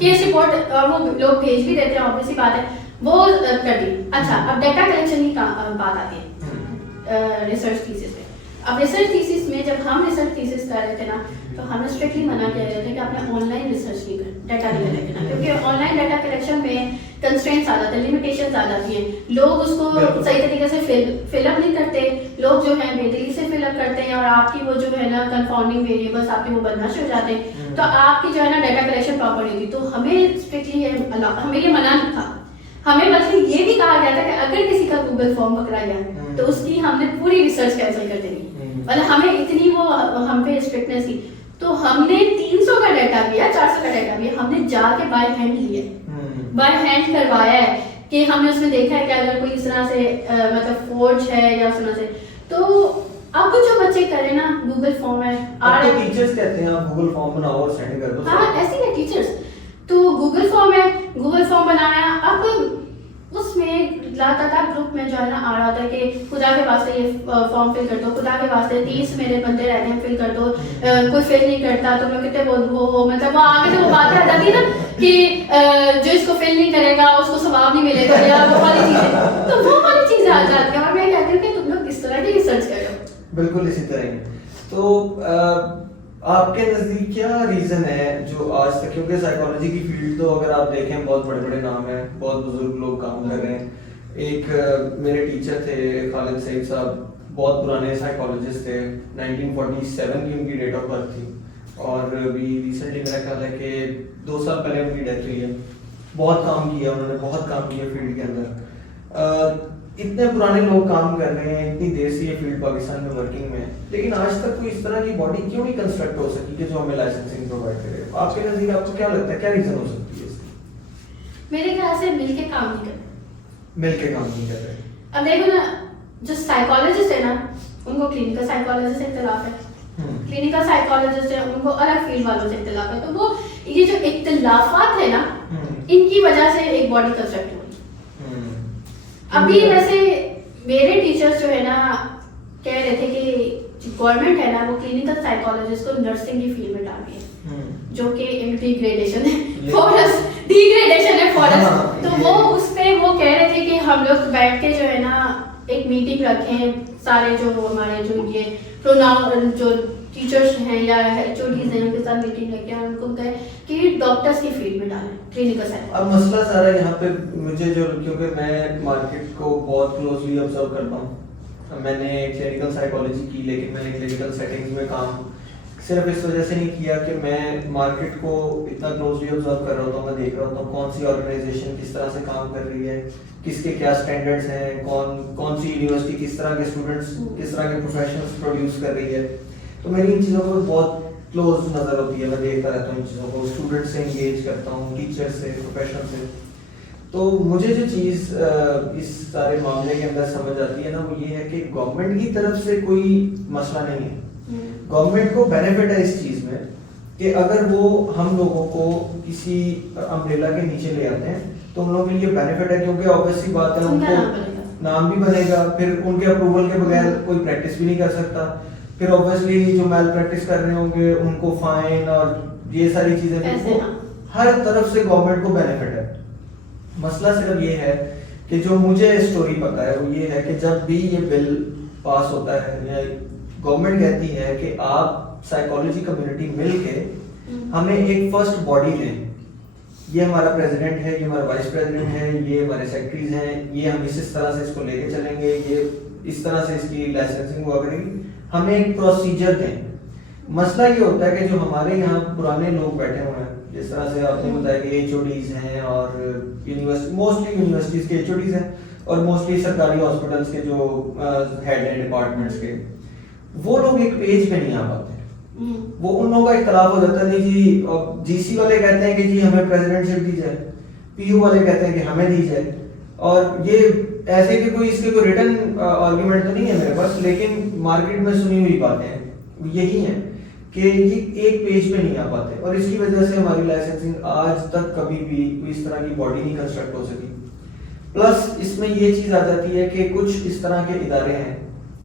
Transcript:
Case report اور وہ لوگ بھیج بھی دیتے ہیں, obvious سی بات ہے وہ کر دی. اچھا اب ڈیٹا کلیکشن کی بات آتی ہے ریسرچ تھیسس میں. اب ریسرچ تھیسس میں جب ہم ریسرچ تھیسس کر رہے تھے نا تو ہمیں اسٹرکٹلی منع کیا گیا تھا کہ آپ نے آن لائن ریسرچ نہیں کرنا, ڈیٹا نہیں کلیکٹ, کیونکہ آن لائن ڈیٹا کلیکشن میں کنسٹرینٹس آ جاتے ہیں, لمیٹیشنز آ جاتی ہیں, لوگ اس کو صحیح طریقے سے فل اپ نہیں کرتے, لوگ جو ہے بے دلی سے فل اپ کرتے ہیں اور آپ کی وہ جو ہے نا کنفاؤنڈنگ ویریبلس آپ کے وہ بننا شروع ہو جاتے ہیں, تو آپ کی جو ہے نا ڈیٹا کلیکشن پراپر نہیں ہوتی. تو ہمیں اسٹرکٹلی ہمیں یہ منع نہیں تھا, ہمیں بلکہ یہ بھی کہا گیا تھا کہ اگر کسی کا گوگل فارم پکڑا گیا تو اس کی ہم نے پوری ریسرچ کینسل کر دینی. مطلب ہمیں اتنی وہ ہم پہ اسٹرکٹنس تھی. تو ہم نے 300 کا ڈیٹا لیا, 400 کا ڈیٹا لیا, ہم نے جا کے بائی ہینڈ لیا, بائی ہینڈ کروایا ہے کہ ہم نے اس میں دیکھا ہے کہ اگر کوئی اس طرح سے مطلب فورج ہے یا اس طرح سے. تو اب جو بچے کریں نا گوگل فارم ہے, ٹیچرز کہتے ہیں آپ گوگل فارم بناؤ اور سینڈ کر دو. ہاں ایسے ہی ہے ٹیچرز. تو گوگل فارم ہے, گوگل فارم بنایا, اب اس میں لاتعداد گروپ میں جو ہے نا آ رہا ہوتا ہے کہ خدا کے واسطے یہ فارم فل کر دو, خدا کے واسطے 30 میرے بندے رہتے ہیں فل کر دو, کوئی فل نہیں کرتا, تم لوگ کتنے وہ مطلب وہ آگے سے وہ بات آ جاتی ہے نا کہ جو اس کو فل نہیں کرے گا اس کو ثواب نہیں ملے گا یا وہ والی چیزیں, تو وہ والی چیزیں آ جاتی ہیں. اور میں کہتی ہوں کہ تم لوگ اس طرح کی ریسرچ کرو. بالکل اسی طرح ہی. تو آپ کے نزدیک کیا ریزن ہے جو آج تک, کیونکہ سائیکالوجی کی فیلڈ تو اگر آپ دیکھیں بہت بڑے بڑے نام ہیں, بہت بزرگ لوگ کام کر رہے ہیں. ایک میرے ٹیچر تھے خالد سعید صاحب, بہت پرانے سائیکالوجسٹ تھے, 1947 کی ان کی ڈیٹ آف برتھ تھی, اور ابھی ریسنٹلی میرا خیال ہے کہ 2 سال پہلے ان کی ڈیتھ ہوئی ہے. بہت کام کیا انہوں نے, بہت کام کیا فیلڈ کے اندر. اتنے پرانے لوگ کام کر رہے ہیں, اتنی دیر سے یہ فیلڈ پاکستان میں ورکنگ میں ہے, لیکن آج تک کوئی اس طرح کی باڈی کیوں نہیں کنسٹرکٹ ہو سکی کہ جو ہمیں لائسنسنگ پرووائڈ کرے؟ آپ کے نزدیک آپ کو کیا لگتا ہے کیا ریزن ہو سکتی ہے اس کی؟ میرے خیال سے مل کے کام نہیں کرتے. مل کے کام نہیں کر رہے. اب دیکھو نا, جو سائیکالوجسٹ ہے نا ان کو کلینکل سائیکالوجسٹ سے اختلاف ہے, کلینکل سائیکالوجسٹ ہے ان کو الگ فیلڈ والوں سے اختلاف ہے. تو وہ یہ جو اختلافات ہے نا ان کی وجہ سے ایک باڈی کنسٹرکٹ ہوئی. ابھی ویسے میرے ٹیچرز جو ہے نا کہہ رہے تھے کہ گورنمنٹ ہے نا وہ کلینکل سائیکالوجسٹ کو نرسنگ کی فیلڈ میں ڈال رہی ہے, جو کہ ڈیگریڈیشن ہے ڈیگریڈیشن ہے فورسٹ. تو وہ اس پہ وہ کہہ رہے تھے کہ ہم لوگ بیٹھ کے جو ہے نا ایک میٹنگ رکھیں, سارے جو ہمارے جو یہ جو ٹیچرس ہیں یا ایچ او ڈیز ہیں ان کے ساتھ میٹنگ رکھیں اور ان کو کہیں کہ ڈاکٹرس کی فیلڈ میں ڈالیں کلینکل سائیکالوجی. اب مسئلہ سارا یہاں پہ مجھے جو, کیونکہ میں مارکیٹ کو بہت کلوزلی آبزرو کرتا ہوں, میں نے کلینکل سائیکالوجی کی لیکن میں نے کلینکل سیٹنگز میں کام صرف اس وجہ سے نہیں کیا کہ میں مارکیٹ کو اتنا کلوزلی آبزرو کر رہا ہوتا ہوں, میں دیکھ رہا ہوتا ہوں کون سی آرگنائزیشن کس طرح سے کام کر رہی ہے, کس کے کیا اسٹینڈرڈس ہیں, کون سی یونیورسٹی کس طرح کے اسٹوڈنٹس کس طرح کے پروفیشنلس پروڈیوس کر رہی ہے. تو میری ان چیزوں کو بہت کلوز نظر ہوتی ہے, میں دیکھتا رہتا ہوں ان چیزوں کو, اسٹوڈنٹ سے انگیج کرتا ہوں, ٹیچر سے, پروفیشنل سے. تو مجھے جو چیز اس سارے معاملے کے اندر سمجھ آتی ہے نا وہ یہ ہے کہ گورنمنٹ کی طرف سے کوئی مسئلہ نہیں ہے. گورنمنٹ کو بینیفٹ ہے اس چیز میں کہ اگر وہ ہم لوگوں کو کسی امبریلا کے نیچے لے آتے ہیں تو ان لوگوں کے لیے بینیفٹ ہے, کیونکہ obvious سی بات ہے ان کو نام بھی بنے گا, پھر ان کے اپروول کے بغیر کوئی پریکٹس بھی نہیں کر سکتا, پھر obviously جو میل پریکٹس کر رہے ہوں گے ان کو فائن اور یہ ساری چیزیں, ہر طرف سے گورنمنٹ کو بینیفٹ ہے. مسئلہ صرف یہ ہے کہ جو مجھے اسٹوری پتہ ہے وہ یہ ہے کہ جب بھی یہ بل پاس ہوتا ہے یا گورنمنٹ کہتی ہے کہ آپ سائیکالوجی کمیونٹی مل کے ہمیں ایک فرسٹ باڈی دیں, یہ ہمارا پریزیڈنٹ ہے, یہ ہمارا وائس پریزیڈنٹ ہے, یہ ہمارے سیکرٹریز ہیں, یہ ہم اس طرح سے اس کو لے کے چلیں گے, یہ اس طرح سے اس کی لائسنسنگ ہوا کرے گی, ہمیں ایک پروسیجر دیں. مسئلہ یہ ہوتا ہے کہ جو ہمارے یہاں پرانے لوگ بیٹھے ہوئے ہیں, جس طرح سے آپ نے بتایا کہ ایچ او ڈیز ہیں اور موسٹلی یونیورسٹیز کے ایچ او ڈیز ہیں اور موسٹلی سرکاری ہاسپٹلس کے جو ہیڈ ہیں ڈپارٹمنٹس کے, وہ لوگ ایک پیج پہ نہیں آ پاتے. وہ ان لوگوں کا اختلاف ہو جاتا ہے, نہیں جی جی سی والے کہتے ہیں کہ جی ہمیں پریزیڈنٹ شپ دی جائے, پی یو والے کہتے ہیں کہ ہمیں دی جائے, اور یہ ایسے کہ کوئی اس کے کوئی ریٹن آرگیومنٹ تو نہیں ہے میرے پاس, لیکن مارکیٹ میں سنی ہوئی باتیں یہی ہیں کہ یہ ایک پیج پہ نہیں آ پاتے, اور اس کی وجہ سے ہماری لائسنسنگ آج تک کبھی بھی کوئی اس طرح کی باڈی نہیں کنسٹرکٹ ہو سکی. پلس اس میں یہ چیز آ جاتی ہے کہ کچھ اس طرح کے ادارے ہیں